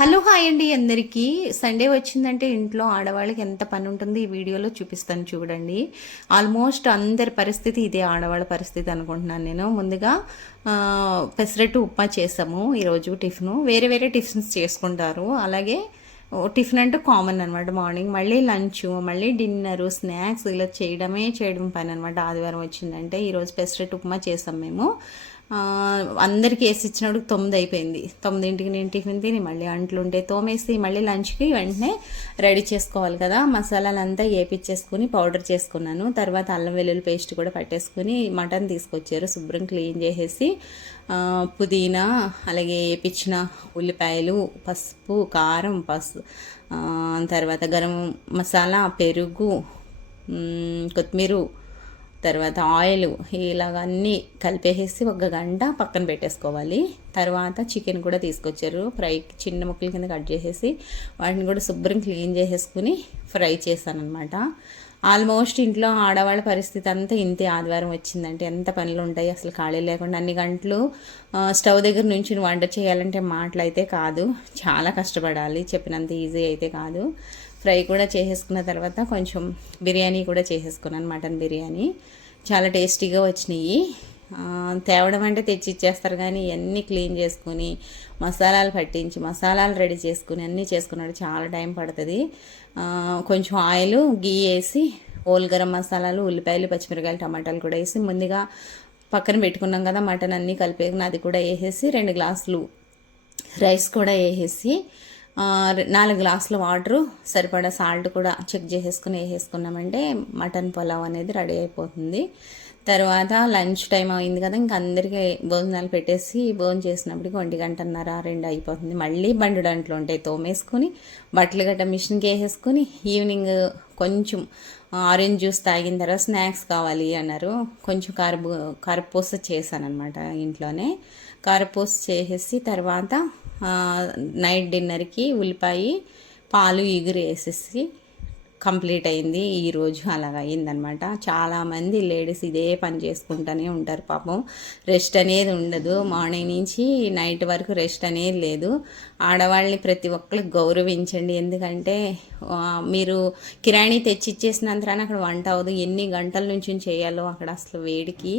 Hello hi అండి అందరికీ. Sunday వచ్చిందంటే ఇంట్లో ఆడవాళ్ళకి ఎంత పని ఉంటుంది ఈ వీడియోలో చూపిస్తాను చూడండి. ఆల్మోస్ట్ అందరి పరిస్థితి ఇదే, ఆడవాళ్ళ పరిస్థితి అనుకుంటున్నాను నేను. ముందుగా పెసరట్టు ఉప్మా చేసాము ఈరోజు టిఫిన్. వేరే వేరే టిఫిన్స్ చేసుకుంటారు. అలాగే టిఫిన్ అంటే కామన్ అనమాట. మార్నింగ్ మళ్ళీ లంచ్, మళ్ళీ డిన్నరు, స్నాక్స్ ఇలా చేయడం పని అనమాట. ఆదివారం వచ్చిందంటే ఈరోజు పెసరట్టు ఉప్మా చేసాం మేము. అందరికీ వేసి ఇచ్చినప్పుడు 9 అయిపోయింది. 9ంటికి నేను టిఫిన్ తిని మళ్ళీ అంట్లుంటే తోమేసి మళ్ళీ లంచ్కి వెంటనే రెడీ చేసుకోవాలి కదా. మసాలాలంతా వేపించేసుకుని పౌడర్ చేసుకున్నాను. తర్వాత అల్లం వెల్లుల్లి పేస్ట్ కూడా పట్టేసుకుని మటన్ తీసుకొచ్చారు, శుభ్రం క్లీన్ చేసేసి పుదీనా అలాగే వేపించిన ఉల్లిపాయలు, పసుపు, కారం, తర్వాత గరం మసాలా, పెరుగు, కొత్తిమీర, తర్వాత ఆయిల్ ఇలాగ అన్నీ కలిపేసి 1 గంట పక్కన పెట్టేసుకోవాలి. తర్వాత చికెన్ కూడా తీసుకొచ్చారు, ఫ్రై చిన్న ముక్కల కింద కట్ చేసేసి వాటిని కూడా శుభ్రం క్లీన్ చేసేసుకుని ఫ్రై చేశాను అనమాట. ఆల్మోస్ట్ ఇంట్లో ఆడవాళ్ళ పరిస్థితి అంతా ఇంతే. ఆదివారం వచ్చిందంటే ఎంత పనులు ఉంటాయి అసలు, ఖాళీ లేకుండా అన్ని గంటలు స్టవ్ దగ్గర నుంచి వంట చేయాలంటే మాటలు అయితే కాదు, చాలా కష్టపడాలి. చెప్పినంత ఈజీ అయితే కాదు. ఫ్రై కూడా చేసేసుకున్న తర్వాత కొంచెం బిర్యానీ కూడా చేసేసుకున్నాను, మటన్ బిర్యానీ. చాలా టేస్టీగా వచ్చినాయి. తేవడం అంటే తెచ్చి ఇచ్చేస్తారు, కానీ ఇవన్నీ క్లీన్ చేసుకుని మసాలాలు పట్టించి మసాలాలు రెడీ చేసుకుని అన్నీ చేసుకున్నాడు చాలా టైం పడుతుంది. కొంచెం ఆయిల్, గీ వేసి హోల్ గరం మసాలాలు, ఉల్లిపాయలు, పచ్చిమిరకాయలు, టమాటాలు కూడా వేసి ముందుగా పక్కన పెట్టుకున్నాం కదా మటన్ అన్నీ కలిపేసి అది కూడా వేసేసి 2 గ్లాసులు రైస్ కూడా వేసేసి 4 గ్లాసుల వాటరు, సరిపడా సాల్ట్ కూడా చెక్ చేసేసుకుని వేసేసుకున్నామంటే మటన్ పులావ్ అనేది రెడీ అయిపోతుంది. తర్వాత లంచ్ టైం అయింది కదా, ఇంక అందరికీ భోజనాలు పెట్టేసి భోజనం చేసినప్పటికి 1 గంటన్నర 2 అయిపోతుంది. మళ్ళీ బండు దాంట్లో ఉంటాయి తోమేసుకుని బట్టలు గట్ట మిషన్కి వేసేసుకుని ఈవినింగ్ కొంచెం ఆరెంజ్ జ్యూస్ తాగిన తర్వాత స్నాక్స్ కావాలి అన్నారు. కొంచెం కారపూస చేశాను అనమాట ఇంట్లోనే. కారపూస చేసేసి తర్వాత నైట్ డిన్నర్కి ఉల్లిపాయ, పాలు, ఇగురు వేసేసి కంప్లీట్ అయింది ఈరోజు. అలాగ అయిందనమాట. చాలామంది లేడీస్ ఇదే పని చేసుకుంటూనే ఉంటారు పాపం. రెస్ట్ అనేది ఉండదు, మార్నింగ్ నుంచి నైట్ వరకు రెస్ట్ అనేది లేదు. ఆడవాళ్ళని ప్రతి ఒక్కరికి గౌరవించండి. ఎందుకంటే మీరు కిరాణీ తెచ్చి ఇచ్చేసినంతరాన అక్కడ వంట అవ్వదు. ఎన్ని గంటల నుంచి చేయాలో అక్కడ అసలు వేడికి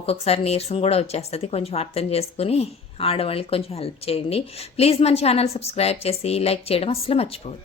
ఒక్కొక్కసారి నీరసం కూడా వచ్చేస్తుంది. కొంచెం అర్థం చేసుకుని ఆడవాళ్ళకి కొంచెం హెల్ప్ చేయండి ప్లీజ్. మన ఛానల్ సబ్స్క్రైబ్ చేసి లైక్ చేయడం అసలు మర్చిపోవద్దు.